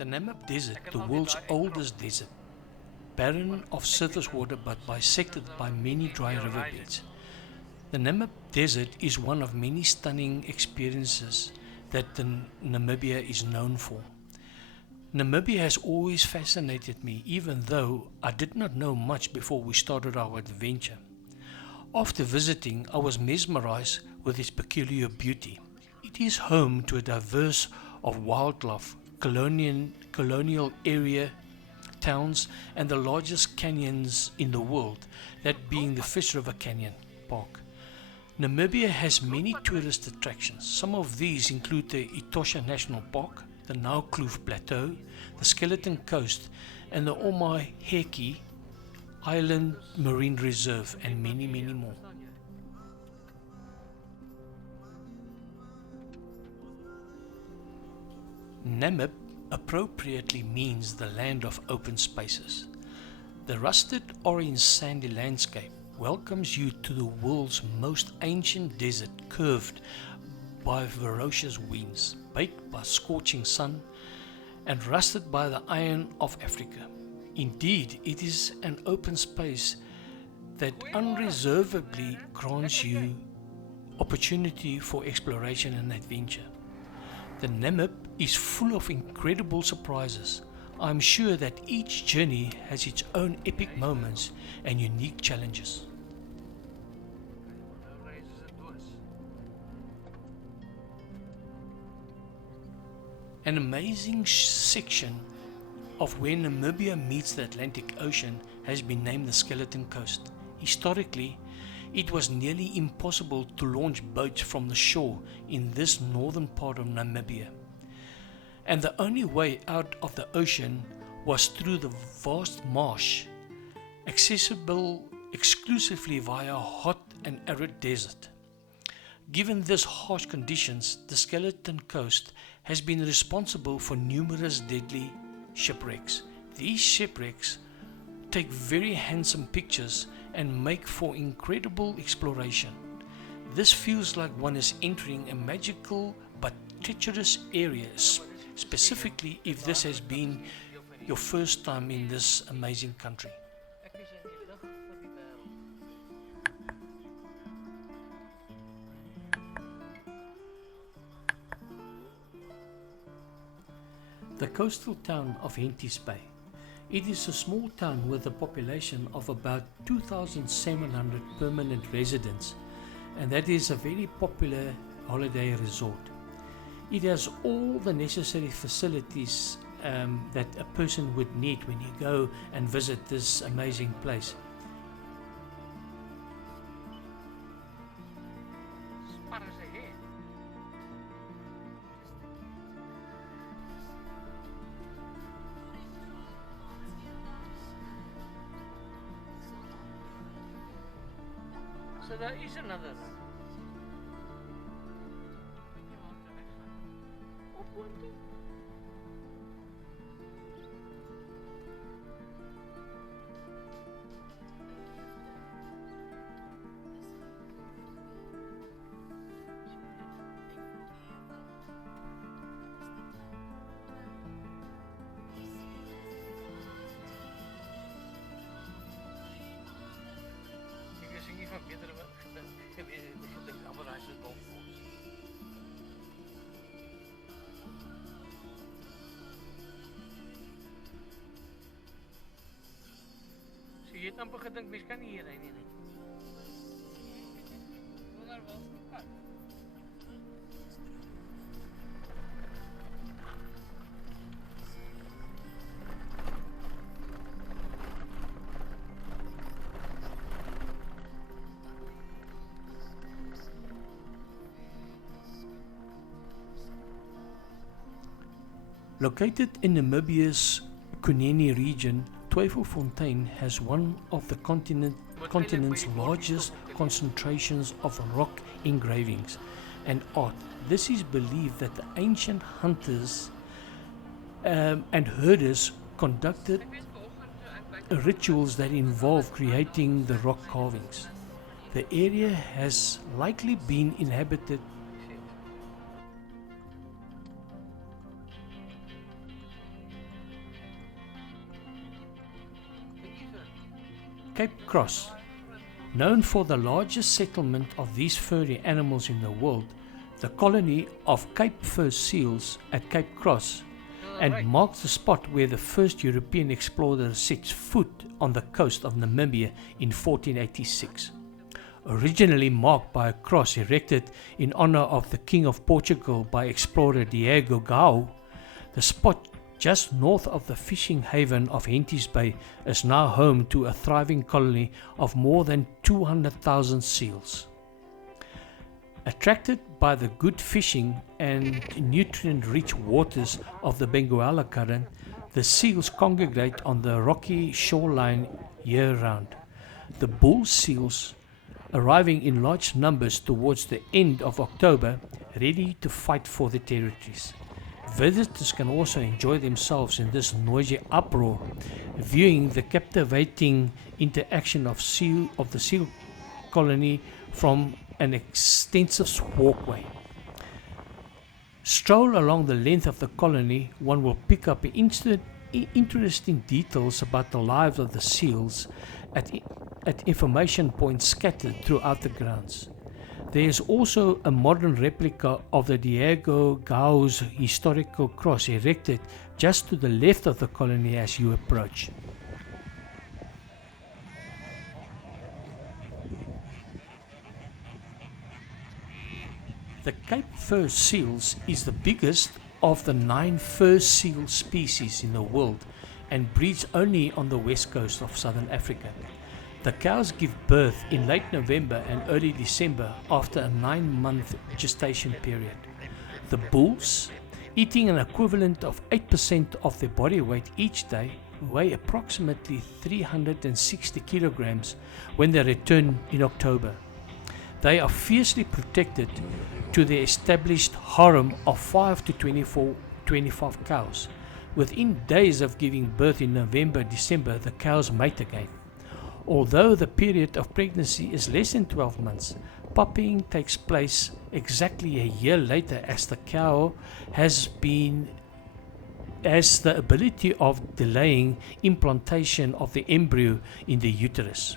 The Namib Desert, the world's oldest desert, barren of surface water but bisected by many dry riverbeds. The Namib Desert is one of many stunning experiences that Namibia is known for. Namibia has always fascinated me, even though I did not know much before we started our adventure. After visiting, I was mesmerized with its peculiar beauty. It is home to a diverse of wildlife, colonial area towns, and the largest canyons in the world, that being the Fish River Canyon Park. Namibia has many tourist attractions. Some of these include the Etosha National Park, the Naukluft Plateau, the Skeleton Coast, and the Omaheke Island Marine Reserve, and many more. Namib appropriately means the land of open spaces. The rusted orange sandy landscape welcomes you to the world's most ancient desert, curved by ferocious winds, baked by scorching sun, and rusted by the iron of Africa. Indeed, it is an open space that unreservedly grants you opportunity for exploration and adventure. The Namib is full of incredible surprises. I am sure that each journey has its own epic moments and unique challenges. An amazing section of where Namibia meets the Atlantic Ocean has been named the Skeleton Coast. Historically, it was nearly impossible to launch boats from the shore in this northern part of Namibia, and the only way out of the ocean was through the vast marsh, accessible exclusively via a hot and arid desert. Given these harsh conditions, the Skeleton Coast has been responsible for numerous deadly shipwrecks. These shipwrecks take very handsome pictures and make for incredible exploration. This feels like one is entering a magical but treacherous area, specifically if this has been your first time in this amazing country. The coastal town of Henties Bay. It is a small town with a population of about 2,700 permanent residents, and that is a very popular holiday resort. It has all the necessary facilities that a person would need when you go and visit this amazing place. So there is another. Jy het amper gedink mens kan nie hierheen nie. Daar was 'n pad. Located in Namibia's Kunene region, Tweefontein has one of the continent's largest concentrations of rock engravings and art. This is believed that the ancient hunters and herders conducted rituals that involve creating the rock carvings. The area has likely been inhabited Cape Cross, known for the largest settlement of these furry animals in the world, the colony of Cape fur seals at Cape Cross, and marks the spot where the first European explorer sets foot on the coast of Namibia in 1486. Originally marked by a cross erected in honor of the King of Portugal by explorer Diego Gao, the spot just north of the fishing haven of Henties Bay is now home to a thriving colony of more than 200,000 seals. Attracted by the good fishing and nutrient-rich waters of the Benguela Current, the seals congregate on the rocky shoreline year-round. The bull seals arriving in large numbers towards the end of October, ready to fight for the territories. Visitors can also enjoy themselves in this noisy uproar, viewing the captivating interaction of the seal colony from an extensive walkway. Stroll along the length of the colony, one will pick up interesting details about the lives of the seals at information points scattered throughout the grounds. There is also a modern replica of the Diego Gao's historical cross erected just to the left of the colony as you approach. The Cape fur seals is the biggest of the 9 fur seal species in the world and breeds only on the west coast of southern Africa. The cows give birth in late November and early December after a 9-month gestation period. The bulls, eating an equivalent of 8% of their body weight each day, weigh approximately 360 kilograms when they return in October. They are fiercely protected to their established harem of 5 to 25 cows. Within days of giving birth in November-December, the cows mate again. Although the period of pregnancy is less than 12 months, puppying takes place exactly a year later as the cow has the ability of delaying implantation of the embryo in the uterus.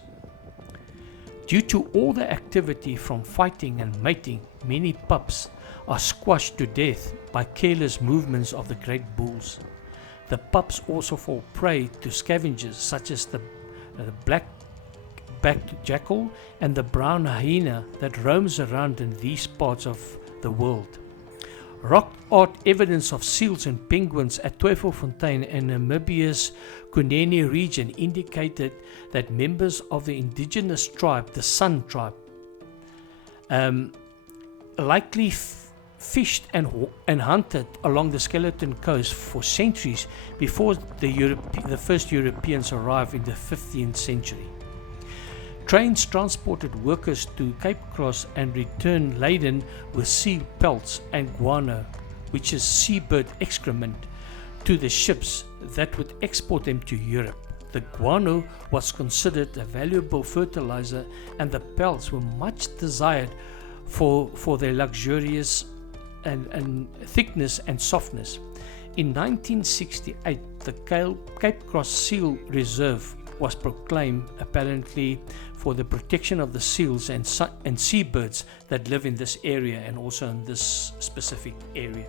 Due to all the activity from fighting and mating, many pups are squashed to death by careless movements of the great bulls. The pups also fall prey to scavengers such as the black-backed jackal and the brown hyena that roams around in these parts of the world. Rock art evidence of seals and penguins at Tweefontein and Namibia's Kunene region indicated that members of the indigenous tribe, the Sun tribe, likely fished and hunted along the Skeleton Coast for centuries before the first Europeans arrived in the 15th century. Trains transported workers to Cape Cross and returned laden with seal pelts and guano, which is seabird excrement, to the ships that would export them to Europe. The guano was considered a valuable fertilizer, and the pelts were much desired for their luxurious and thickness and softness. In 1968, the Cape Cross Seal Reserve was proclaimed, apparently for the protection of the seals and seabirds that live in this area and also in this specific area.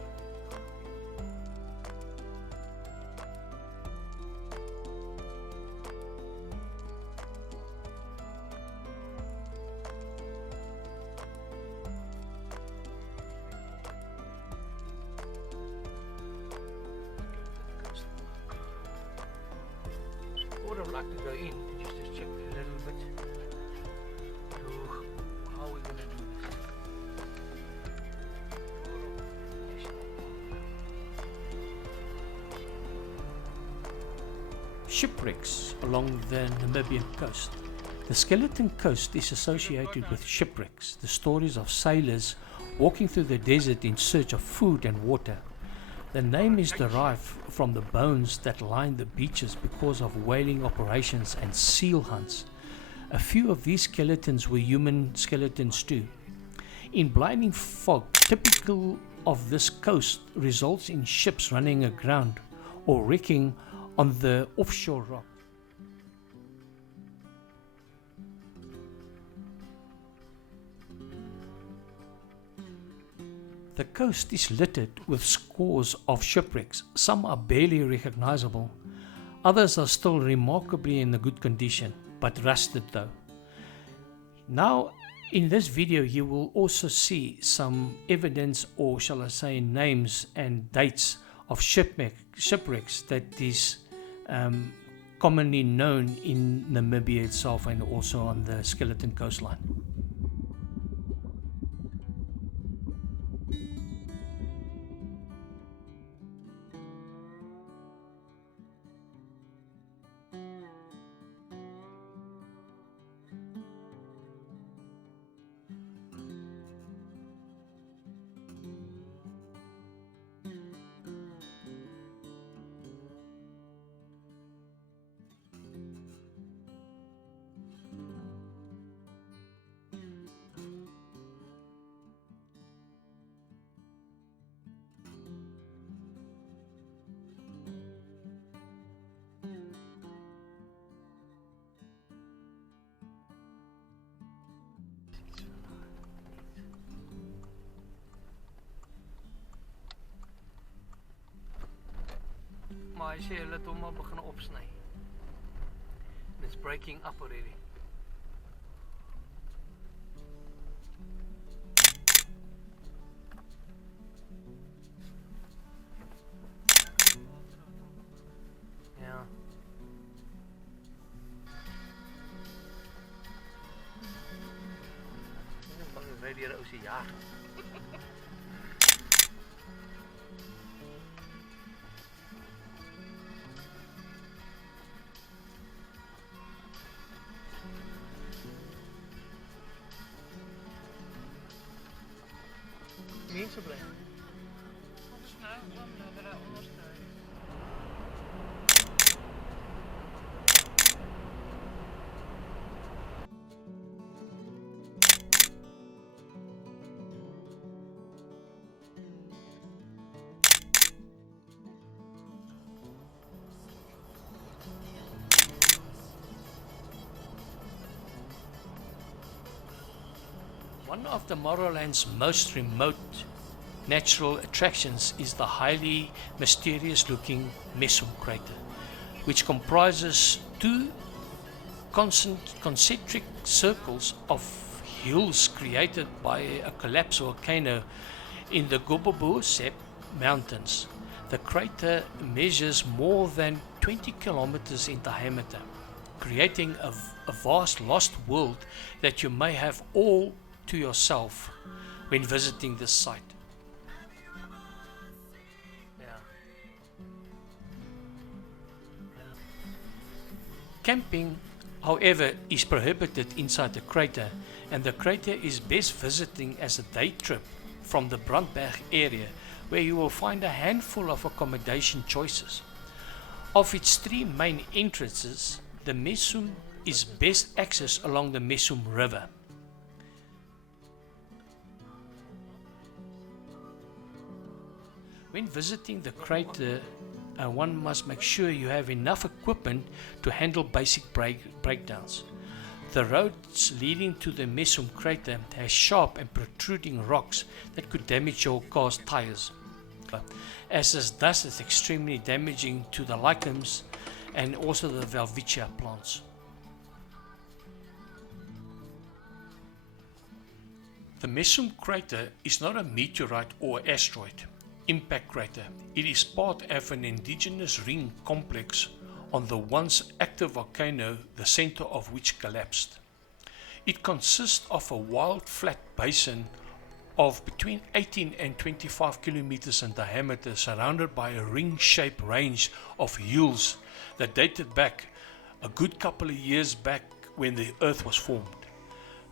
I would have liked to go in just to check a little bit to how we're going to do this. Shipwrecks along the Namibian coast. The Skeleton Coast is associated with shipwrecks, the stories of sailors walking through the desert in search of food and water. The name is derived from the bones that line the beaches because of whaling operations and seal hunts. A few of these skeletons were human skeletons too. In blinding fog, typical of this coast, results in ships running aground or wrecking on the offshore rock. The coast is littered with scores of shipwrecks. Some are barely recognizable. Others are still remarkably in a good condition, but rusted though. Now, in this video you will also see some evidence, or shall I say names and dates of shipwrecks that is commonly known in Namibia itself and also on the Skeleton coastline. Maar hy sê hulle het hom al begin opsny. It's breaking up already. Ja. Ek bang hy ry deur ou se jag. Mense bly. Wat is nou omdat hulle onderste. One of the Moroland's most remote natural attractions is the highly mysterious looking Messum Crater, which comprises two concentric circles of hills created by a collapsed volcano in the Walvis Mountains. The crater measures more than 20 kilometers in diameter, creating a vast lost world that you may have all to yourself when visiting this site. Camping, however, is prohibited inside the crater, and the crater is best visiting as a day trip from the Brandberg area, where you will find a handful of accommodation choices. Of its three main entrances, the Messum is best accessed along the Messum River. When visiting the crater, one must make sure you have enough equipment to handle basic breakdowns. The roads leading to the Messum Crater has sharp and protruding rocks that could damage your car's tires, as this dust is extremely damaging to the lichens and also the Welwitschia plants. The Messum Crater is not a meteorite or asteroid impact crater. It is part of an indigenous ring complex on the once active volcano, the center of which collapsed. It consists of a wild flat basin of between 18 and 25 kilometers in diameter, surrounded by a ring-shaped range of hills that dated back a good couple of years back when the earth was formed.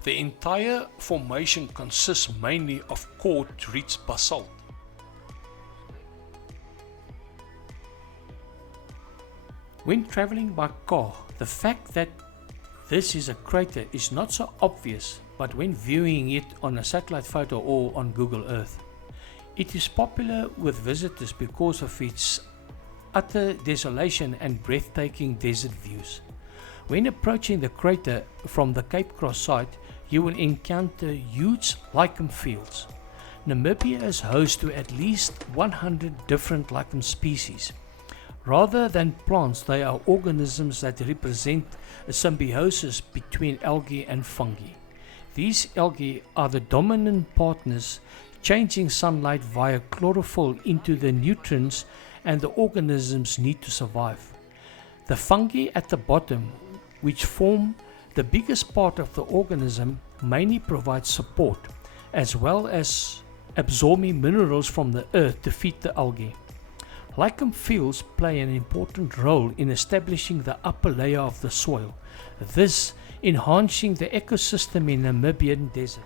The entire formation consists mainly of quartz-rich basalt. When traveling by car, the fact that this is a crater is not so obvious, but when viewing it on a satellite photo or on Google Earth. It is popular with visitors because of its utter desolation and breathtaking desert views. When approaching the crater from the Cape Cross site, you will encounter huge lichen fields. Namibia is host to at least 100 different lichen species. Rather than plants, they are organisms that represent a symbiosis between algae and fungi. These algae are the dominant partners, changing sunlight via chlorophyll into the nutrients and the organisms need to survive. The fungi at the bottom, which form the biggest part of the organism, mainly provide support, as well as absorbing minerals from the earth to feed the algae. Lichen fields play an important role in establishing the upper layer of the soil, this enhancing the ecosystem in Namibian desert.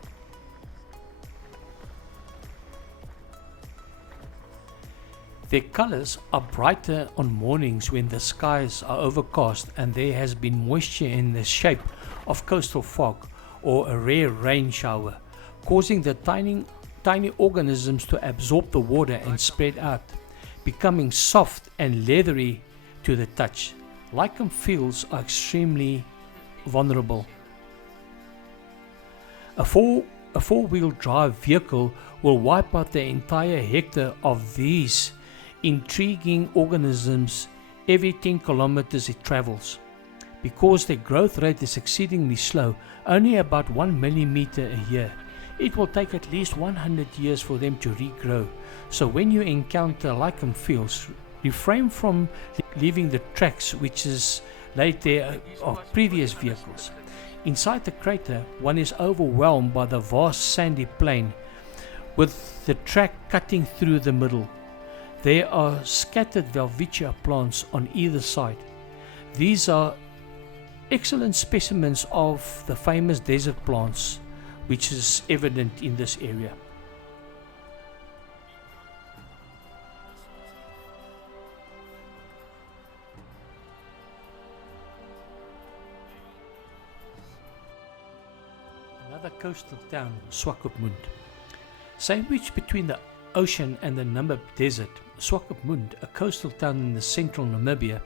Their colors are brighter on mornings when the skies are overcast and there has been moisture in the shape of coastal fog or a rare rain shower, causing the tiny organisms to absorb the water and spread out, becoming soft and leathery to the touch. Lichen fields are extremely vulnerable. A four-wheel drive vehicle will wipe out the entire hectare of these intriguing organisms every 10 kilometers it travels. Because their growth rate is exceedingly slow, only about 1 millimeter a year, it will take at least 100 years for them to regrow. So when you encounter lichen fields, refrain from leaving the tracks which is laid there of previous vehicles. Inside the crater, one is overwhelmed by the vast sandy plain with the track cutting through the middle. There are scattered Welwitschia plants on either side. These are excellent specimens of the famous desert plants which is evident in this area. Another coastal town, Swakopmund. Sandwiched between the ocean and the Namib Desert, Swakopmund, a coastal town in the central Namibia,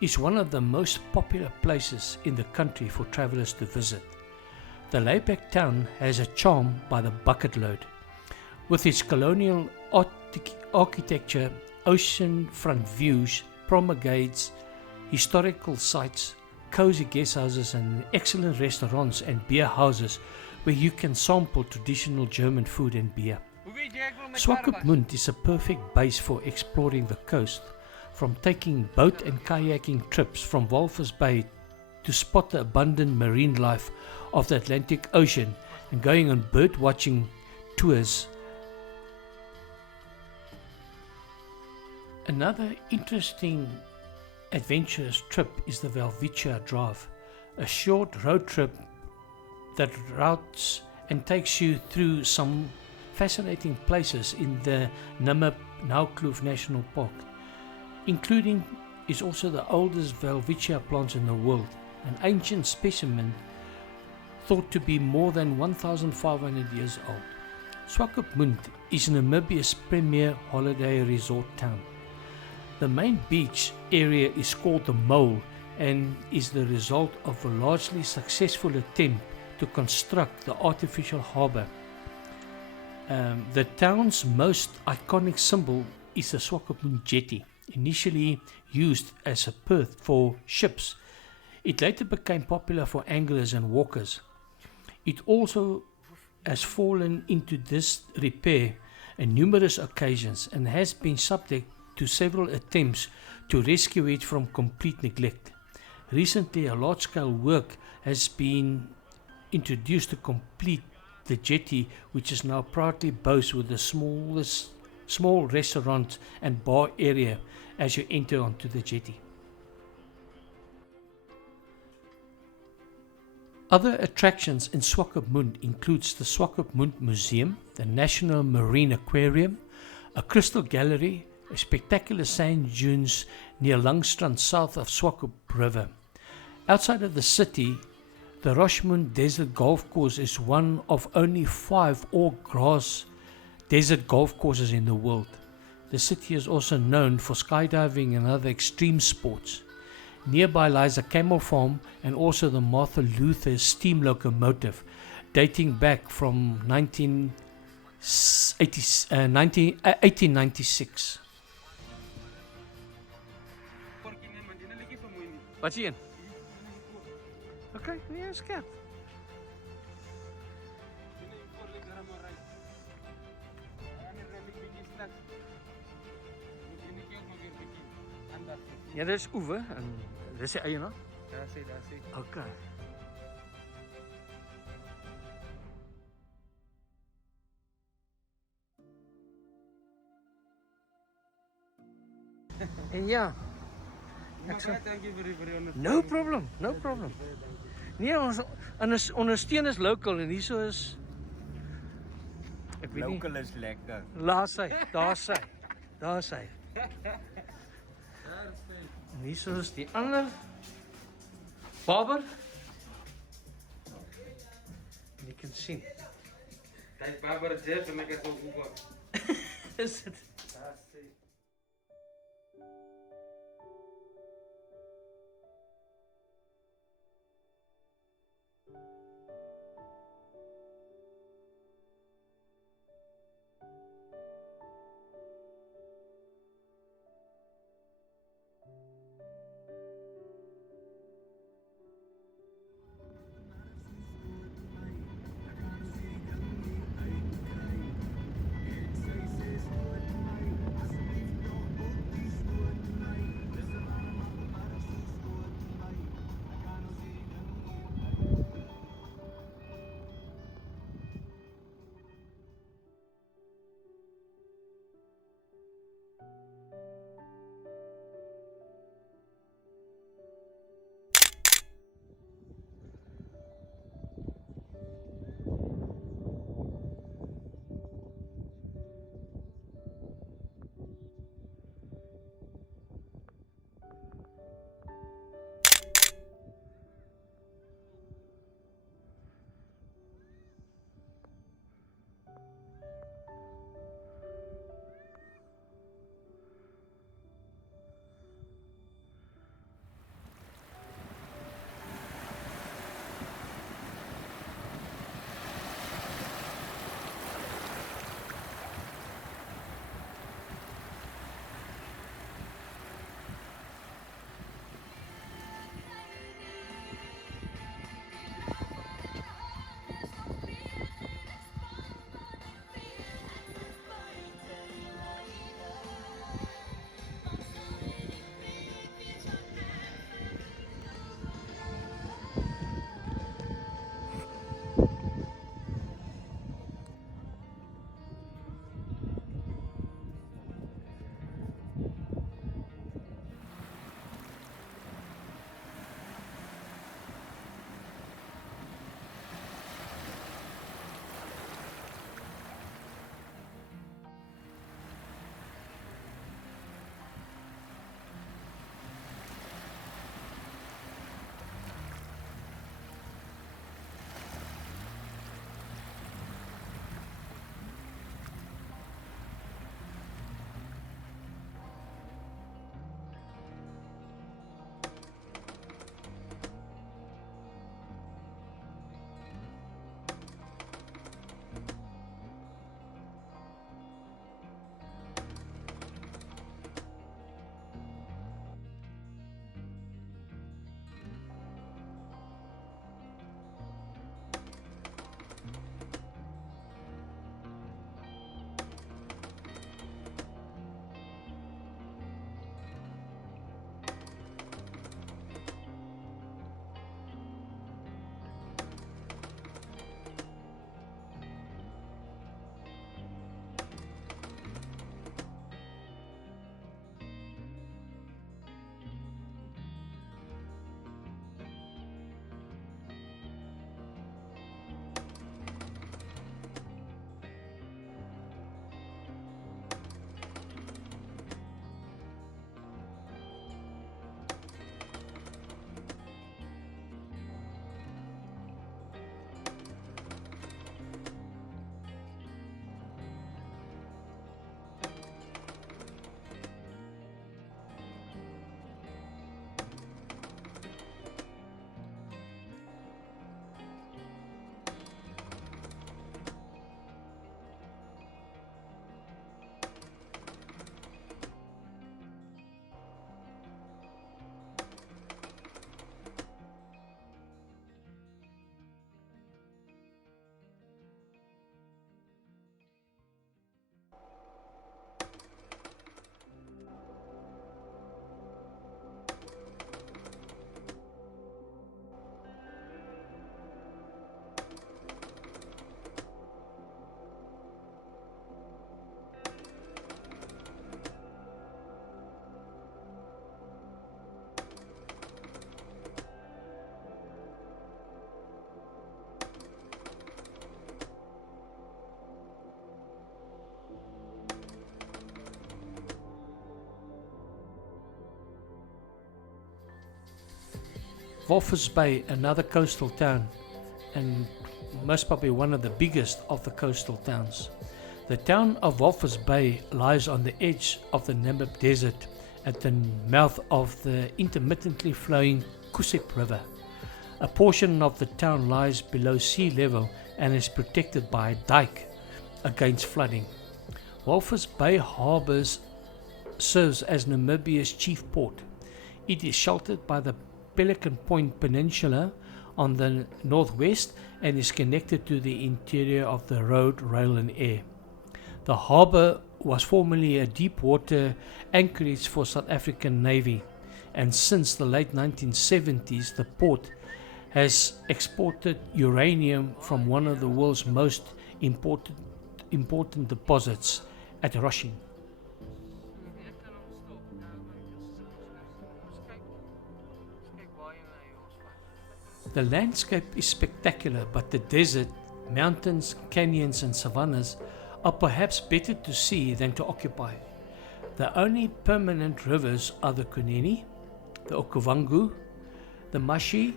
is one of the most popular places in the country for travelers to visit. The laid-back town has a charm by the bucket load. With its colonial architecture, ocean-front views, promenades, historical sites, cozy guest houses and excellent restaurants and beer houses where you can sample traditional German food and beer. Swakopmund is a perfect base for exploring the coast, from taking boat and kayaking trips from Walvis Bay to spot the abundant marine life of the Atlantic Ocean and going on bird watching tours. Another interesting adventurous trip is the Welwitschia Drive, a short road trip that routes and takes you through some fascinating places in the Namib Naukluft National Park. Including is also the oldest Welwitschia plants in the world, an ancient specimen thought to be more than 1,500 years old. Swakopmund is Namibia's premier holiday resort town. The main beach area is called the Mole and is the result of a largely successful attempt to construct the artificial harbour. The town's most iconic symbol is the Swakopmund jetty, initially used as a berth for ships. It later became popular for anglers and walkers. It also has fallen into disrepair on numerous occasions and has been subject to several attempts to rescue it from complete neglect. Recently, a large-scale work has been introduced to complete the jetty, which is now proudly boasts with the small restaurant and bar area as you enter onto the jetty. Other attractions in Swakopmund includes the Swakopmund Museum, the National Marine Aquarium, a crystal gallery, a spectacular sand dunes near Langstrand south of Swakop River. Outside of the city, the Rochmund Desert Golf Course is one of only 5 all-grass desert golf courses in the world. The city is also known for skydiving and other extreme sports. Nearby lies a camel farm and also the Martha Luther steam locomotive, dating back from 19 1896. Wat is een? Okay, nee, skerp. Ja, dit is Oewe en dis die eienaar. Daar sê. Okay. En ja. Thank you very No problem, no problem. Nee, ons ondersteun is local en hierso is ek weet nie. Local is lekker. Daar sy. Daar sy. En hierso is die ander barber. En jy kan sien. Hy barber Jeff en ek is ook Uber. Is dit? Daar sê. Walvis Bay, another coastal town, and most probably one of the biggest of the coastal towns. The town of Walvis Bay lies on the edge of the Namib Desert at the mouth of the intermittently flowing Kusep River. A portion of the town lies below sea level and is protected by a dike against flooding. Walvis Bay Harbours serves as Namibia's chief port. It is sheltered by the Pelican Point Peninsula on the northwest and is connected to the interior of the road, rail and air. The harbour was formerly a deep water anchorage for South African Navy, and since the late 1970s the port has exported uranium from one of the world's most important deposits at Roshin. The landscape is spectacular, but the desert, mountains, canyons and savannas are perhaps better to see than to occupy. The only permanent rivers are the Kunene, the Okavango, the Mashi,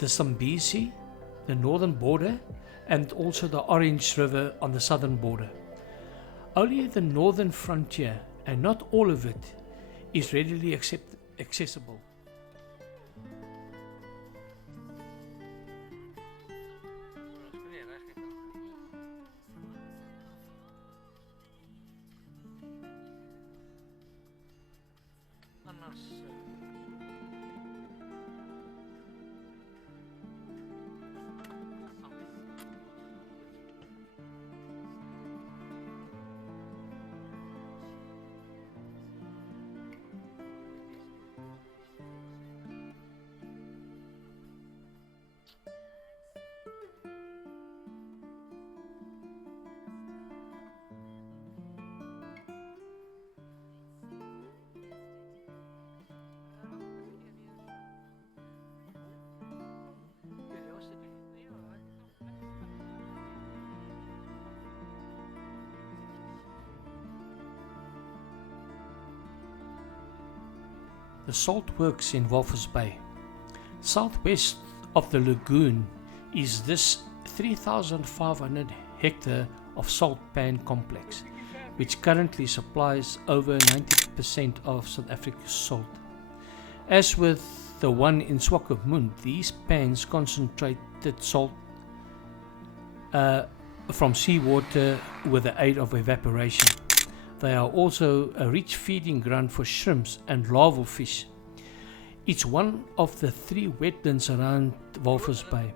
the Zambezi, the northern border, and also the Orange River on the southern border. Only the northern frontier, and not all of it, is readily accessible. The salt works in Walvis Bay. Southwest of the lagoon is this 3,500 hectare of salt pan complex, which currently supplies over 90% of South Africa's salt. As with the one in Swakopmund, these pans concentrated salt from seawater with the aid of evaporation. They are also a rich feeding ground for shrimps and larval fish. It's one of the three wetlands around Walvis Bay,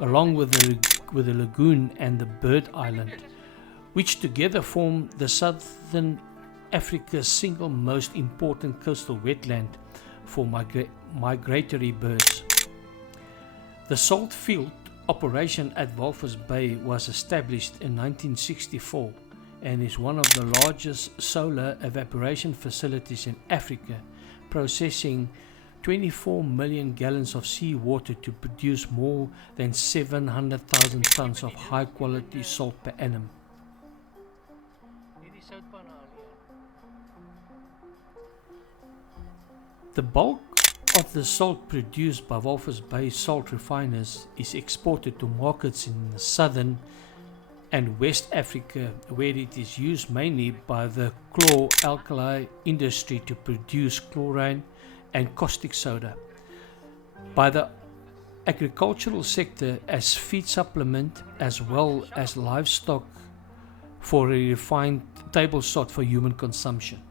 along with the lagoon and the bird island, which together form the southern Africa's single most important coastal wetland for migratory birds. The salt field operation at Walvis Bay was established in 1964 and is one of the largest solar evaporation facilities in Africa, processing 24 million gallons of seawater to produce more than 700,000 tons of high quality salt per annum. The bulk of the salt produced by Walvis Bay salt refiners is exported to markets in southern and West Africa, where it is used mainly by the chlor-alkali industry to produce chlorine and caustic soda, by the agricultural sector as feed supplement, as well as livestock for a refined table salt for human consumption.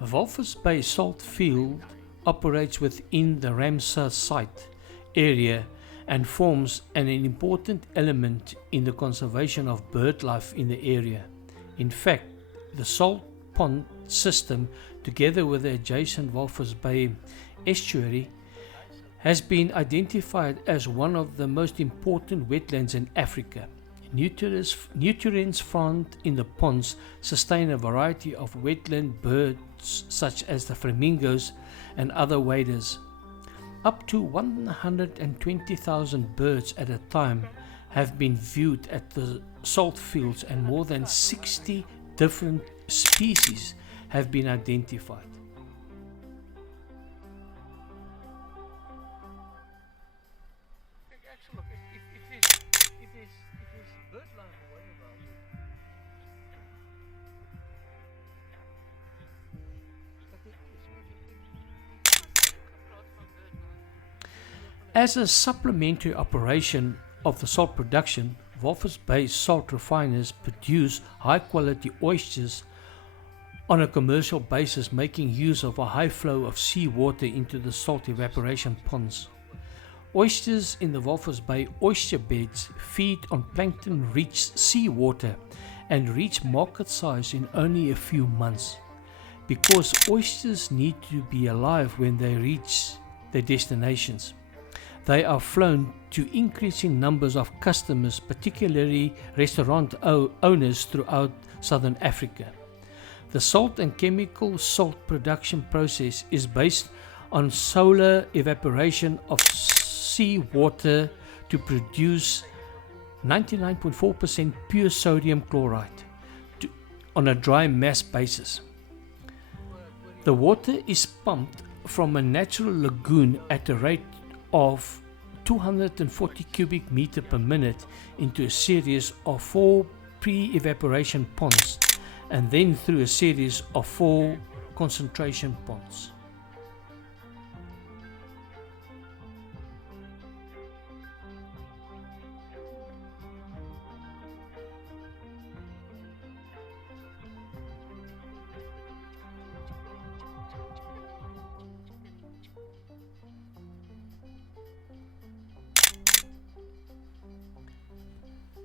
Walvis Bay salt field operates within the Ramsar site area and forms an important element in the conservation of bird life in the area. In fact, the salt pond system, together with the adjacent Walvis Bay estuary, has been identified as one of the most important wetlands in Africa. Nutrients found in the ponds sustain a variety of wetland birds such as the flamingos and other waders. Up to 120,000 birds at a time have been viewed at the salt fields, and more than 60 different species have been identified. As a supplementary operation of the salt production, Walvis Bay salt refiners produce high-quality oysters on a commercial basis, making use of a high flow of seawater into the salt evaporation ponds. Oysters in the Walvis Bay oyster beds feed on plankton-rich seawater and reach market size in only a few months. Because oysters need to be alive when they reach their destinations, they are flown to increasing numbers of customers, particularly restaurant owners throughout southern Africa. The salt and chemical salt production process is based on solar evaporation of seawater to produce 99.4% pure sodium chloride on a dry mass basis. The water is pumped from a natural lagoon at a rate of 240 cubic meter per minute into a series of 4 pre-evaporation ponds, and then through a series of 4 concentration ponds.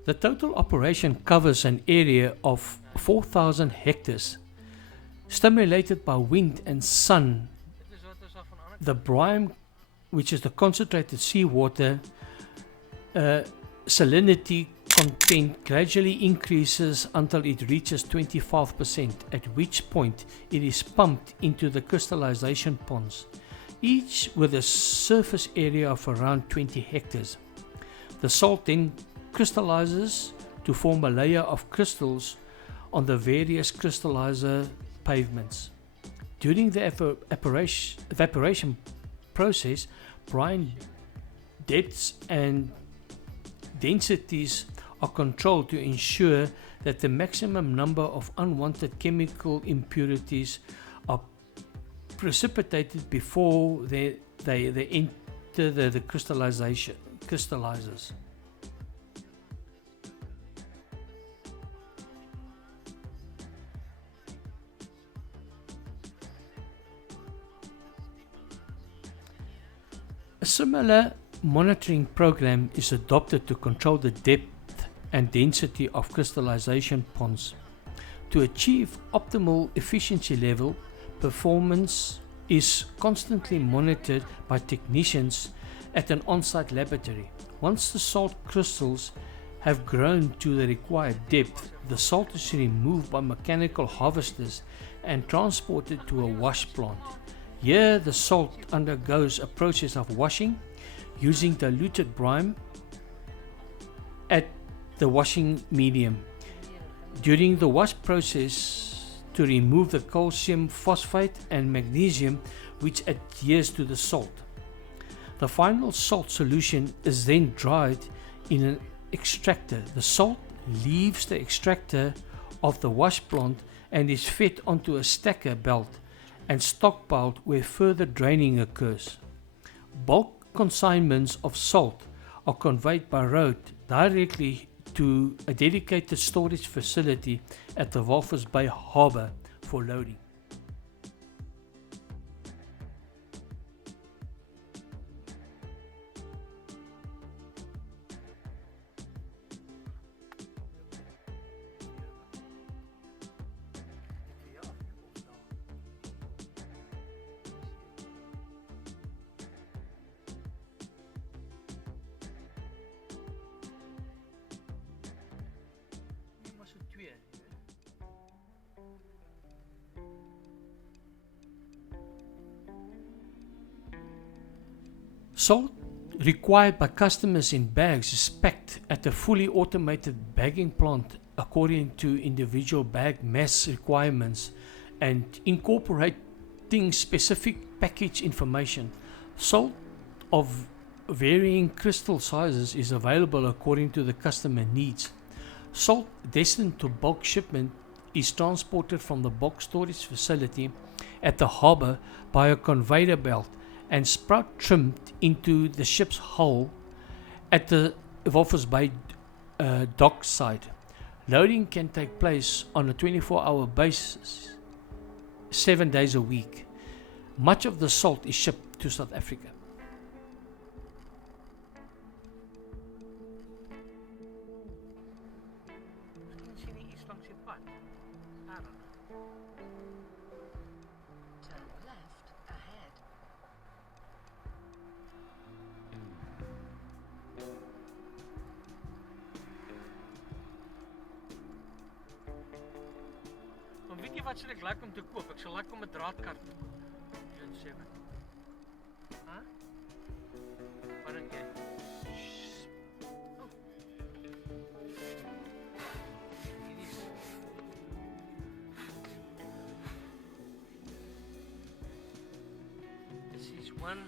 The total operation covers an area of 4,000 hectares, stimulated by wind and sun. The brine, which is the concentrated seawater, salinity content gradually increases until it reaches 25%, at which point it is pumped into the crystallization ponds, each with a surface area of around 20 hectares. The salt then crystallizes to form a layer of crystals on the various crystallizer pavements. During the evaporation process, brine depths and densities are controlled to ensure that the maximum number of unwanted chemical impurities are precipitated before they enter the crystallizers. A similar monitoring program is adopted to control the depth and density of crystallization ponds. To achieve optimal efficiency level, performance is constantly monitored by technicians at an on-site laboratory. Once the salt crystals have grown to the required depth, the salt is removed by mechanical harvesters and transported to a wash plant. Here, the salt undergoes a process of washing using diluted brine at the washing medium. During the wash process, to remove the calcium phosphate and magnesium which adheres to the salt. The final salt solution is then dried in an extractor. The salt leaves the extractor of the wash plant and is fed onto a stacker belt and stockpiled where further draining occurs. Bulk consignments of salt are conveyed by road directly to a dedicated storage facility at the Walvis Bay harbour for loading. Salt required by customers in bags is packed at a fully automated bagging plant according to individual bag mass requirements and incorporating specific package information. Salt of varying crystal sizes is available according to the customer needs. Salt destined to bulk shipment is transported from the bulk storage facility at the harbour by a conveyor belt and sprout trimmed into the ship's hull at the Walvis Bay dock site. Loading can take place on a 24-hour basis, 7 days a week. Much of the salt is shipped to South Africa. Turn left ahead. Maar weet jy wat sal ek like om te koop? Ek sal like om 'n draadkar te koop. 7. Hæ? Wat dink jy? Oh. Hierdie is This is one